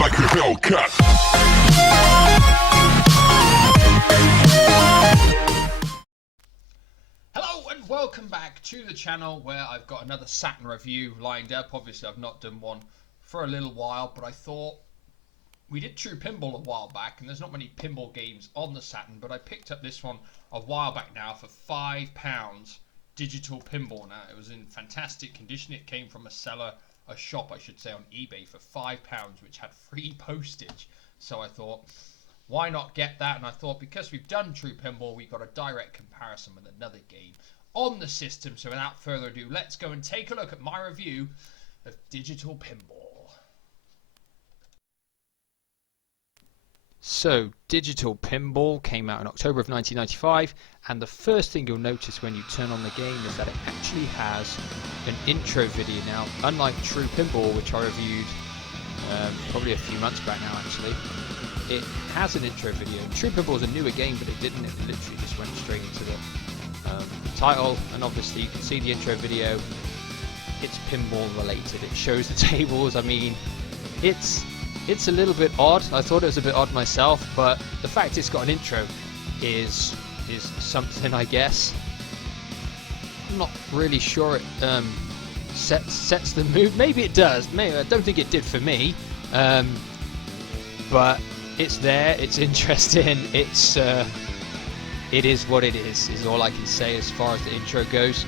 like a Hellcat. Hello and welcome back to the channel where I've got another Saturn review lined up. Obviously I've not done one for a little while, but I thought we did True Pinball a while back and there's not many pinball games on the Saturn, but I picked up this one a while back now for £5. Digital Pinball. Now it was in fantastic condition. It came from a shop I should say, on eBay for £5, which had free postage. So I thought, why not get that? And I thought, because we've done True Pinball, we've got a direct comparison with another game on the system. So without further ado, let's go and take a look at my review of Digital Pinball. So, Digital Pinball came out in October of 1995, and the first thing you'll notice when you turn on the game is that it actually has an intro video. Now, unlike True Pinball, which I reviewed probably a few months back now actually, it has an intro video. True Pinball is a newer game, but it didn't. It literally just went straight into the title, and obviously you can see the intro video. It's pinball related. It shows the tables. I mean, it's a little bit odd. I thought it was a bit odd myself, but the fact it's got an intro is something, I guess. I'm not really sure it sets the mood. Maybe it does. Maybe I don't think it did for me. But it's there. It's interesting. It is what it is all I can say as far as the intro goes.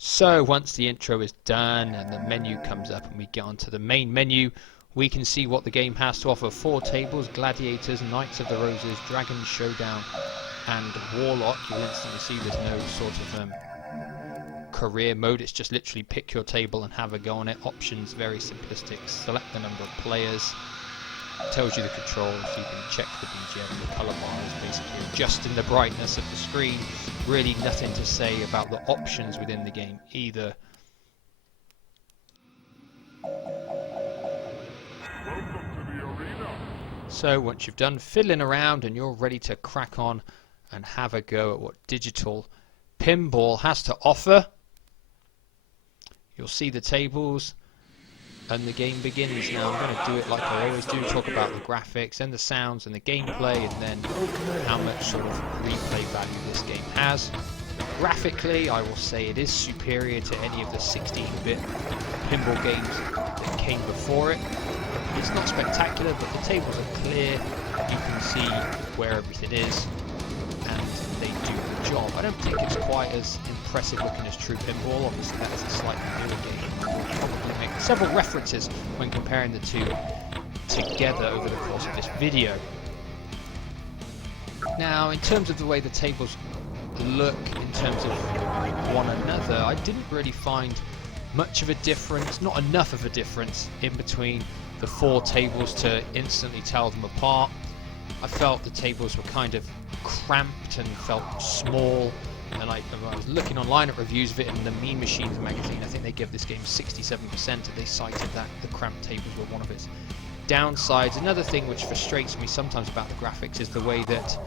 So once the intro is done and the menu comes up and we get onto the main menu, we can see what the game has to offer. 4 tables: Gladiators, Knights of the Roses, Dragon Showdown and Warlock. You'll instantly see there's no sort of career mode. It's just literally pick your table and have a go on it. Options, very simplistic. Select the number of players. Tells you the controls, you can check the BGM, the colour bars, basically adjusting the brightness of the screen. Really nothing to say about the options within the game either. So once you've done fiddling around and you're ready to crack on and have a go at what Digital Pinball has to offer, you'll see the tables and the game begins. Now I'm going to do it like I always do, talk about the graphics and the sounds and the gameplay, and then how much sort of replay value this game has. Graphically, I will say it is superior to any of the 16-bit pinball games that came before it. It's not spectacular, but the tables are clear, you can see where everything is, and they do the job. I don't think it's quite as impressive looking as True Pinball. Obviously that is a slightly newer game. We'll probably make several references when comparing the two together over the course of this video. Now, in terms of the way the tables look in terms of one another, I didn't really find much of a difference, not enough of a difference in between the 4 tables to instantly tell them apart. I felt the tables were kind of cramped and felt small, and I was looking online at reviews of it in the Mean Machines magazine. I think they give this game 67%, and they cited that the cramped tables were one of its downsides. Another thing which frustrates me sometimes about the graphics is the way that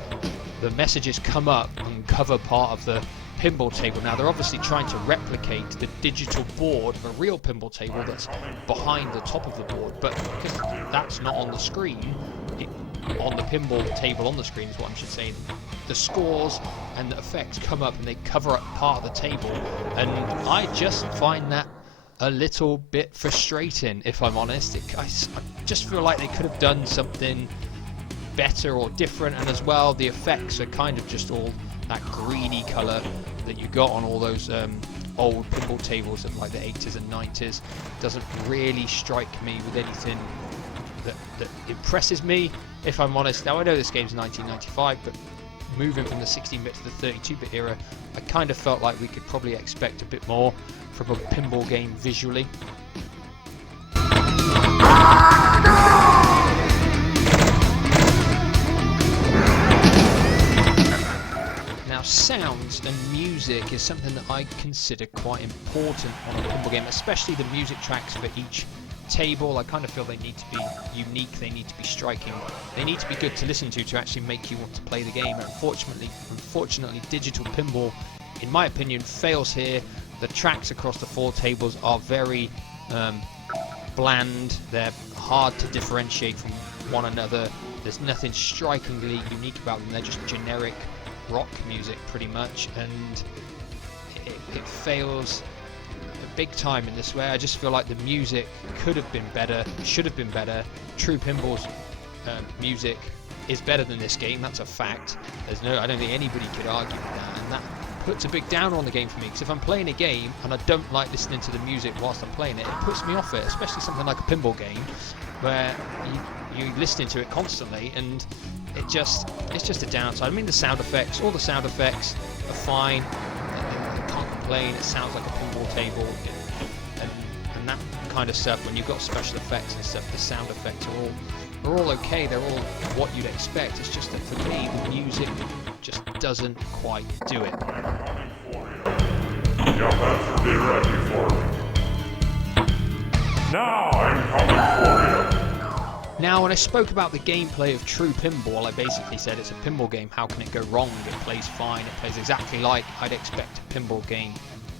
the messages come up and cover part of the pinball table. Now they're obviously trying to replicate the digital board of a real pinball table that's behind the top of the board, but because that's not on the screen, on the pinball table on the screen is what I should say, the scores and the effects come up and they cover up part of the table, and I just find that a little bit frustrating, if I'm honest. I just feel like they could have done something better or different, and as well the effects are kind of just all that greeny colour that you got on all those old pinball tables of like the 80s and 90s. Doesn't really strike me with anything that impresses me, if I'm honest. Now I know this game's 1995, but moving from the 16-bit to the 32-bit era, I kind of felt like we could probably expect a bit more from a pinball game visually. Now sounds and music is something that I consider quite important on a pinball game, especially the music tracks for each table. I kind of feel they need to be unique, they need to be striking, they need to be good to listen to actually make you want to play the game. Unfortunately, Digital Pinball, in my opinion, fails here. The tracks across the 4 tables are very bland, they're hard to differentiate from one another, there's nothing strikingly unique about them, they're just generic rock music pretty much, and it fails big time in this way. I just feel like the music could have been better, should have been better. True Pinball's music is better than this game, that's a fact. I don't think anybody could argue with that, and that puts a big downer on the game for me, because if I'm playing a game and I don't like listening to the music whilst I'm playing it, it puts me off it, especially something like a pinball game where you're listening to it constantly, and it's just a downside. I mean, all the sound effects are fine. It sounds like a pinball table, and that kind of stuff. When you've got special effects and stuff, the sound effects are all okay. They're all what you'd expect. It's just that for me, the music just doesn't quite do it. Be ready for me. Now I'm coming for you. Now, when I spoke about the gameplay of True Pinball, I basically said it's a pinball game. How can it go wrong? It plays fine. It plays exactly like I'd expect a pinball game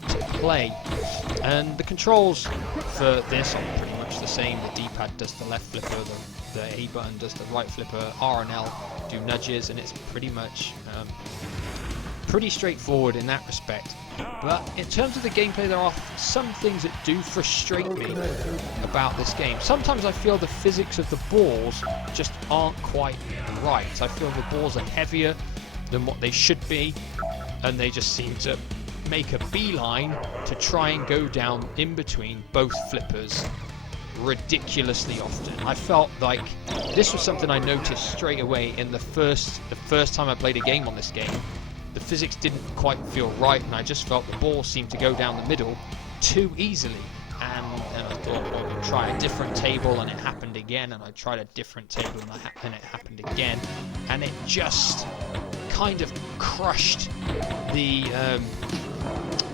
to play. And the controls for this are pretty much the same. The D-pad does the left flipper, the A button does the right flipper, R and L do nudges, and it's pretty much pretty straightforward in that respect. But in terms of the gameplay, there are some things that do frustrate me about this game. Sometimes I feel the physics of the balls just aren't quite right. I feel the balls are heavier than what they should be, and they just seem to make a beeline to try and go down in between both flippers ridiculously often. I felt like this was something I noticed straight away in the first time I played a game on this game. The physics didn't quite feel right, and I just felt the ball seemed to go down the middle too easily. And I thought, well, I'll try a different table, and it happened again. And I tried a different table, and it happened again. And it just kind of crushed the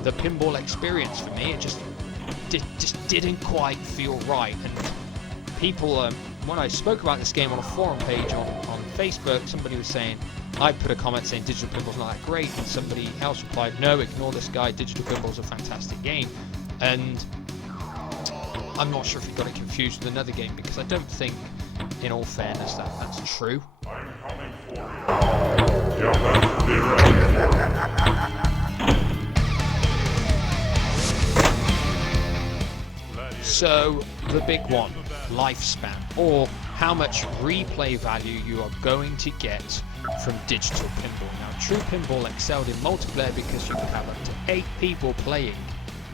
pinball experience for me. It just didn't quite feel right. And people, when I spoke about this game on a forum page on Facebook, somebody was saying, I put a comment saying Digital Pinball's not that great, and somebody else replied, no, ignore this guy, Digital Pinball's a fantastic game. And I'm not sure if you got it confused with another game, because I don't think, in all fairness, that's true. So, the big one, lifespan, or how much replay value you are going to get from Digital Pinball. Now, True Pinball excelled in multiplayer because you could have up to 8 people playing.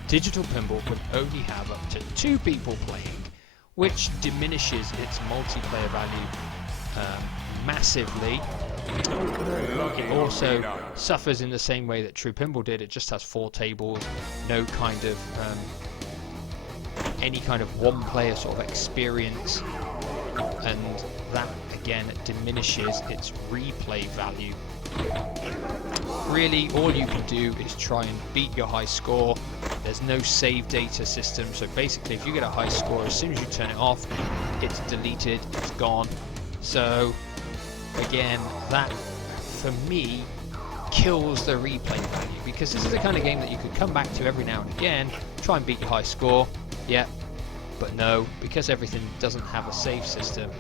Digital Pinball could only have up to 2 people playing, which diminishes its multiplayer value massively. It also suffers in the same way that True Pinball did. It just has 4 tables, no kind of any kind of one-player sort of experience, and that again diminishes its replay value. Really, all you can do is try and beat your high score. There's no save data system, so basically if you get a high score, as soon as you turn it off, it's deleted, it's gone. So again, that for me kills the replay value, because this is the kind of game that you could come back to every now and again, try and beat your high score, yeah, but no, because everything doesn't have a save system,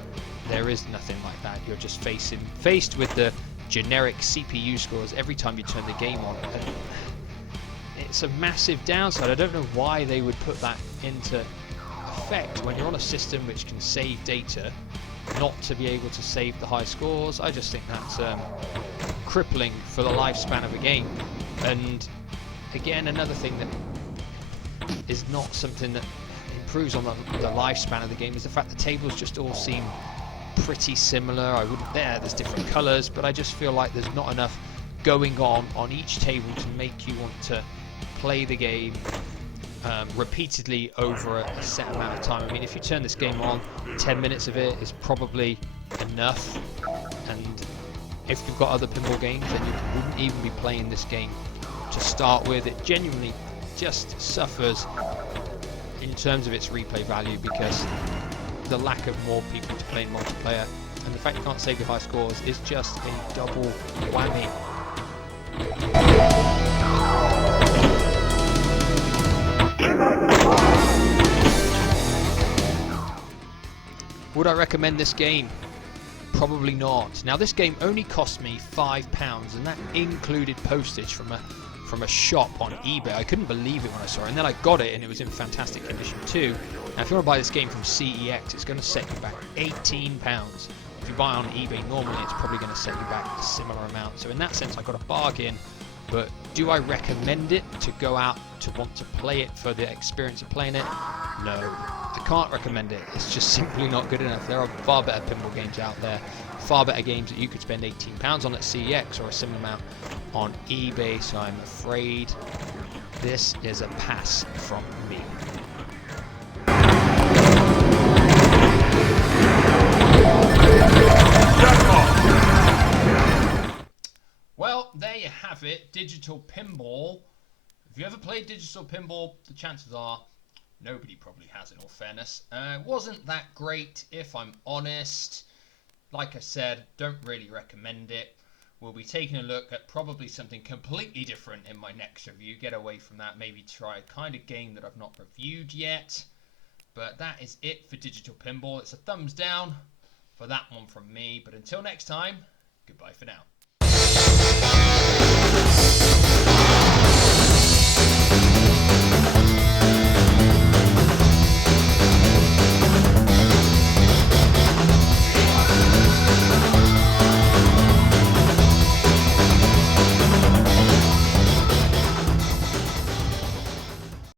there is nothing like that. You're just faced with the generic CPU scores every time you turn the game on. And it's a massive downside. I don't know why they would put that into effect when you're on a system which can save data, not to be able to save the high scores. I just think that's crippling for the lifespan of a game. And again, another thing that is not something that improves on the lifespan of the game is the fact the tables just all seem pretty similar. I wouldn't there's different colours, but I just feel like there's not enough going on each table to make you want to play the game repeatedly over a set amount of time. I mean, if you turn this game on, 10 minutes of it is probably enough, and if you've got other pinball games, then you wouldn't even be playing this game to start with. It genuinely just suffers in terms of its replay value because the lack of more people to play in multiplayer, and the fact you can't save your high scores is just a double whammy. Would I recommend this game? Probably not. Now, this game only cost me £5, and that included postage from a shop on eBay. I couldn't believe it when I saw it, and then I got it and it was in fantastic condition too. Now, if you want to buy this game from CEX, it's going to set you back £18. If you buy on eBay normally, it's probably going to set you back a similar amount. So in that sense, I got a bargain. But do I recommend it to go out to want to play it for the experience of playing it? No, I can't recommend it. It's just simply not good enough. There are far better pinball games out there, far better games that you could spend £18 on at CEX or a similar amount on eBay. So I'm afraid this is a pass from me. Well, there you have it, Digital Pinball. If you ever played Digital Pinball, the chances are nobody probably has, in all fairness. It wasn't that great, if I'm honest. Like I said, don't really recommend it. We'll be taking a look at probably something completely different in my next review. Get away from that, maybe try a kind of game that I've not reviewed yet. But that is it for Digital Pinball. It's a thumbs down for that one from me. But until next time, goodbye for now.